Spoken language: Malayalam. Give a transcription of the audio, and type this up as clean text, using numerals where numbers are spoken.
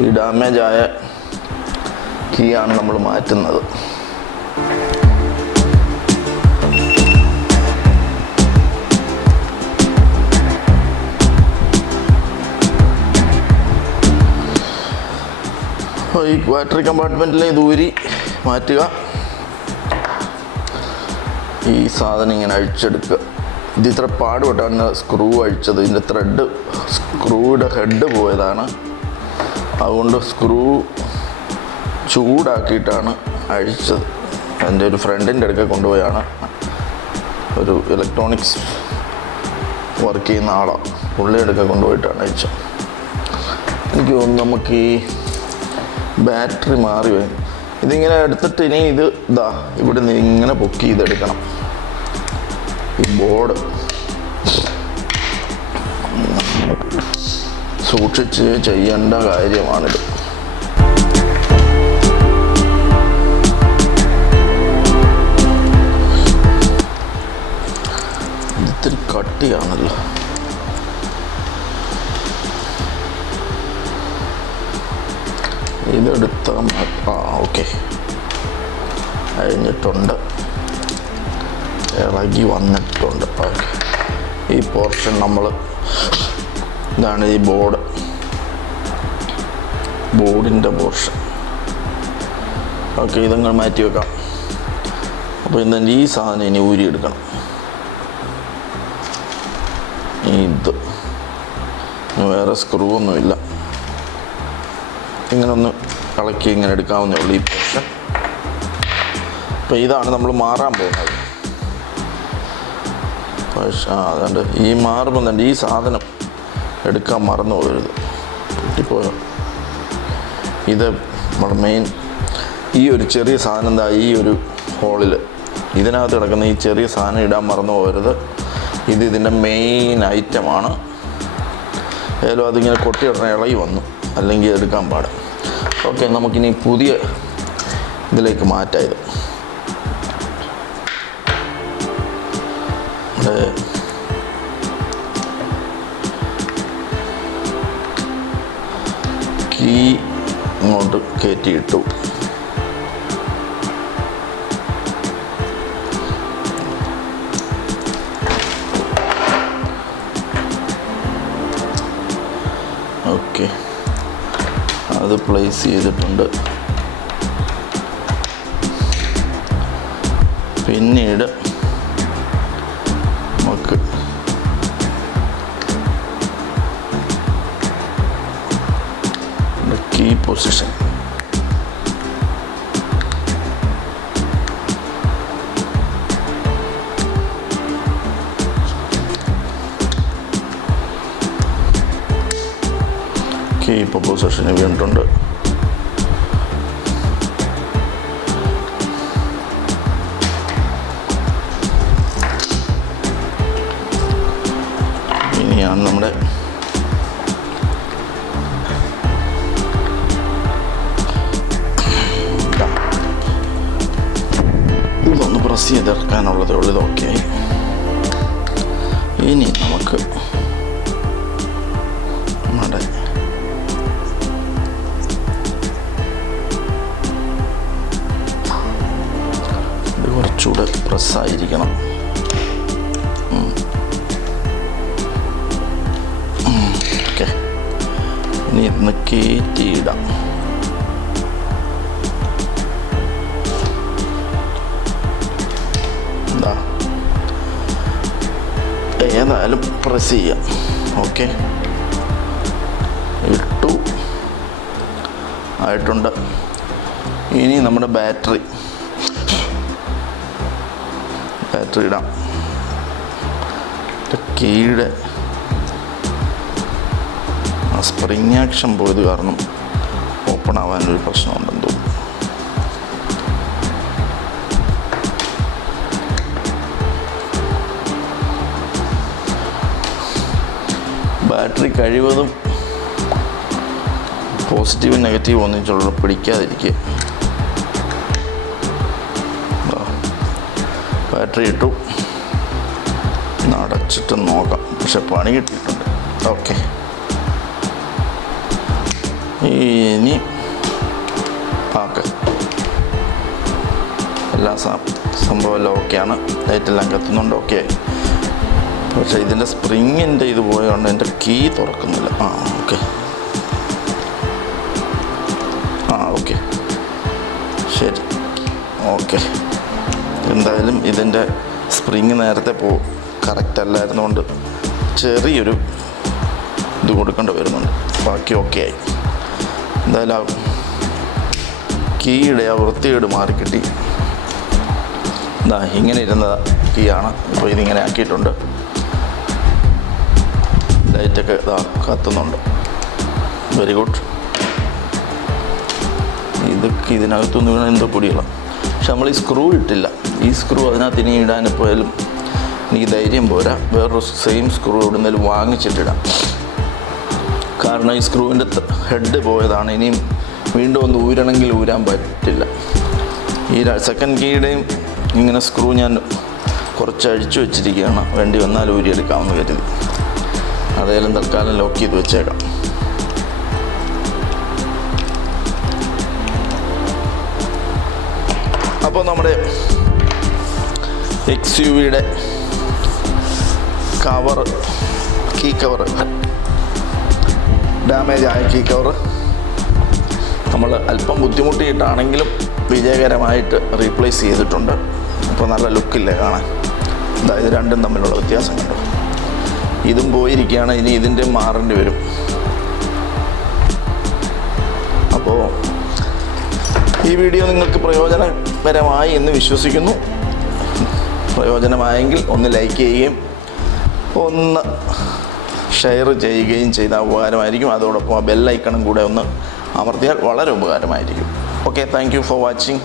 ഈ ഡാമേജായ കീയാണ് നമ്മൾ മാറ്റുന്നത്. ഈ ബാറ്ററി കമ്പാർട്ട്മെൻറ്റിലെ ഇത് ഊരി മാറ്റുക. ഈ സാധനം ഇങ്ങനെ അഴിച്ചെടുക്കുക. ഇത് ഇത്ര പാടുപെട്ടാണ് സ്ക്രൂ അഴിച്ചത്. ഇതിൻ്റെ ത്രെഡ് സ്ക്രൂയുടെ ഹെഡ് പോയതാണ്. അതുകൊണ്ട് സ്ക്രൂ ചൂടാക്കിയിട്ടാണ് അഴിച്ചത്. എൻ്റെ ഒരു ഫ്രണ്ടിൻ്റെ അടുക്ക കൊണ്ടുപോയാണ്. ഒരു ഇലക്ട്രോണിക്സ് വർക്ക് ചെയ്യുന്ന ആളാണ്. പുള്ളിയുടെ അടുക്ക കൊണ്ടുപോയിട്ടാണ് അഴിച്ചത്. എനിക്ക് തോന്നുന്നു നമുക്ക് ഈ ബാറ്ററി മാറി വരും. ഇതിങ്ങനെ എടുത്തിട്ട് ഇനി ഇത് ഇവിടെ നിന്ന് ഇങ്ങനെ പൊക്കി ഇതെടുക്കണം. ഈ ബോർഡ് സൂക്ഷിച്ച് ചെയ്യേണ്ട കാര്യമാണിത്. ഇത്തിരി കട്ടിയാണല്ലോ. ഇതെടുത്ത ഓക്കെ കഴിഞ്ഞിട്ടുണ്ട്, ഇളകി വന്നിട്ടുണ്ട്. ഓക്കെ, ഈ പോർഷൻ നമ്മൾ ഇതാണ് ഈ ബോർഡിൻ്റെ പോർഷൻ. ഓക്കെ, ഇതങ്ങൾ മാറ്റി വെക്കാം. അപ്പോൾ ഇന്ന് ഈ സാധനം ഇനി ഊരിയെടുക്കണം. ഇത് വേറെ സ്ക്രൂ ഒന്നുമില്ല. ഇങ്ങനെ ഒന്ന് ഇളക്കി ഇങ്ങനെ എടുക്കാവുന്നേ ഉള്ളൂ ഈ പോർഷൻ. അപ്പോൾ ഇതാണ് നമ്മൾ മാറാൻ പോകുന്നത്. അതുകൊണ്ട് ഈ മാറുമ്പോൾ തന്നെ ഈ സാധനം എടുക്കാൻ മറന്നു പോകരുത്. പൊട്ടിപ്പോയോ? ഇത് നമ്മുടെ മെയിൻ ഈ ഒരു ചെറിയ സാധനം ഈ ഒരു ഹോളിൽ ഇതിനകത്ത് കിടക്കുന്ന ഈ ചെറിയ സാധനം ഇടാൻ മറന്നു പോകരുത്. ഇതിൻ്റെ മെയിൻ ഐറ്റമാണ്. ഏതായാലും അതിങ്ങനെ കൊട്ടിയിടണ ഇളകി വന്നു, അല്ലെങ്കിൽ എടുക്കാൻ പാടും. ഓക്കെ, നമുക്കിനി പുതിയ ഇതിലേക്ക് മാറ്റാം. ഇത് കീ ഇങ്ങോട്ട് കയറ്റിയിട്ടു. ഓക്കെ, അത് പ്ലേസ് ചെയ്തിട്ടുണ്ട്. പിന്നീട് നമുക്ക് കീ പൊസിഷൻ ഇപ്പോൾ പൊസിഷന് വീണിട്ടുണ്ട്. ഇനിയാണ് നമ്മുടെ ഇതൊന്ന് പ്രസ് ചെയ്തെടുക്കാനുള്ളതേ ഉള്ളൂ. ഇതൊക്കെ ഇനി നമുക്ക് നമ്മുടെ കുറച്ചുകൂടെ പ്രസ്സായിരിക്കണം. ഓക്കെ, ഇനി ഇന്ന് കയറ്റിയിടാം. എന്താ ഏതായാലും പ്രസ് ചെയ്യാം. ഓക്കെ, ഇട്ടു, ആയിട്ടുണ്ട്. ഇനി നമ്മുടെ ബാറ്ററി ഇടാം. കീയുടെ സ്പ്രിങ് ആക്ഷൻ പോയത് കാരണം ഓപ്പൺ ആവാനൊരു പ്രശ്നമുണ്ടെന്ന് തോന്നുന്നു. ബാറ്ററി കഴിവതും പോസിറ്റീവ് നെഗറ്റീവ് ഒന്നിച്ചുള്ള പിടിക്കാതിരിക്കുക. ബാറ്ററി ഇട്ടു, അടച്ചിട്ട് നോക്കാം. പക്ഷെ പണി കിട്ടിയിട്ടുണ്ട്. ഓക്കെ, ഇനി ഓക്കെ, എല്ലാ സംഭവമെല്ലാം ഓക്കെയാണ്, ലൈറ്റെല്ലാം കത്തുന്നുണ്ട്, ഓക്കെ. പക്ഷേ ഇതിൻ്റെ സ്പ്രിങ്ങിൻ്റെ ഇത് പോയതുകൊണ്ട് എൻ്റെ കീ തുറക്കുന്നില്ല. ഓക്കെ, ഓക്കെ, ശരി, ഓക്കെ. എന്തായാലും ഇതിൻ്റെ സ്പ്രിങ് നേരത്തെ കറക്റ്റ് അല്ലായിരുന്നുകൊണ്ട് ചെറിയൊരു ഇത് കൊടുക്കേണ്ടി വരുന്നുണ്ട്. ബാക്കി ഓക്കെ ആയി. എന്തായാലും ആ കീയുടെ ആ വൃത്തികേട് മാറിക്കിട്ടി. ഇങ്ങനെ ഇരുന്ന കീ ആണ്, ഇപ്പോൾ ഇതിങ്ങനെ ആക്കിയിട്ടുണ്ട്. ലൈറ്റൊക്കെ കത്തുന്നുണ്ട്. Very good. ഇതൊക്കെ ഇതിനകത്തൊന്നും വീണ എന്തോ പൊടികളാണ്. പക്ഷെ നമ്മൾ ഈ സ്ക്രൂ ഇട്ടില്ല. ഈ സ്ക്രൂ അതിനകത്ത് ഇനി ഇടാനിപ്പോയാലും എനിക്ക് ധൈര്യം പോരാ. വേറൊരു സെയിം സ്ക്രൂ എവിടുന്നേലും വാങ്ങിച്ചിട്ടിടാം. കാരണം ഈ സ്ക്രൂവിൻ്റെ ഹെഡ് പോയതാണ്. ഇനിയും വീണ്ടും ഒന്ന് ഊരണമെങ്കിൽ ഊരാൻ പറ്റില്ല. ഈ സെക്കൻഡ് കീയുടെയും ഇങ്ങനെ സ്ക്രൂ ഞാൻ കുറച്ച് അഴിച്ചു വെച്ചിരിക്കുകയാണ്. വേണ്ടി വന്നാൽ ഊരിയെടുക്കാമെന്ന് കരുതി. അതേലും തൽക്കാലം ലോക്ക് ചെയ്ത് വെച്ചേക്കാം. അപ്പോൾ നമ്മുടെ XUVയുടെ കവർ, കീ കവർ, ഡാമേജ് ആയ കീ കവർ നമ്മൾ അല്പം ബുദ്ധിമുട്ടിയിട്ടാണെങ്കിലും വിജയകരമായിട്ട് റീപ്ലേസ് ചെയ്തിട്ടുണ്ട്. അപ്പോൾ നല്ല ലുക്കില്ലേ കാണാൻ. അതായത് രണ്ടും തമ്മിലുള്ള വ്യത്യാസം കണ്ടു. ഇതും പോയിരിക്കുകയാണ്. ഇനി ഇതിൻ്റെ മാറേണ്ടി വരും. അപ്പോൾ ഈ വീഡിയോ നിങ്ങൾക്ക് പ്രയോജനകരമായി എന്ന് വിശ്വസിക്കുന്നു. പ്രയോജനമായെങ്കിൽ ഒന്ന് ലൈക്ക് ചെയ്യുകയും ഒന്ന് ഷെയർ ചെയ്യുകയും ചെയ്താൽ ഉപകാരമായിരിക്കും. അതോടൊപ്പം ആ ബെല്ലൈക്കണും കൂടെ ഒന്ന് അമർത്തിയാൽ വളരെ ഉപകാരമായിരിക്കും. Okay, thank you for watching.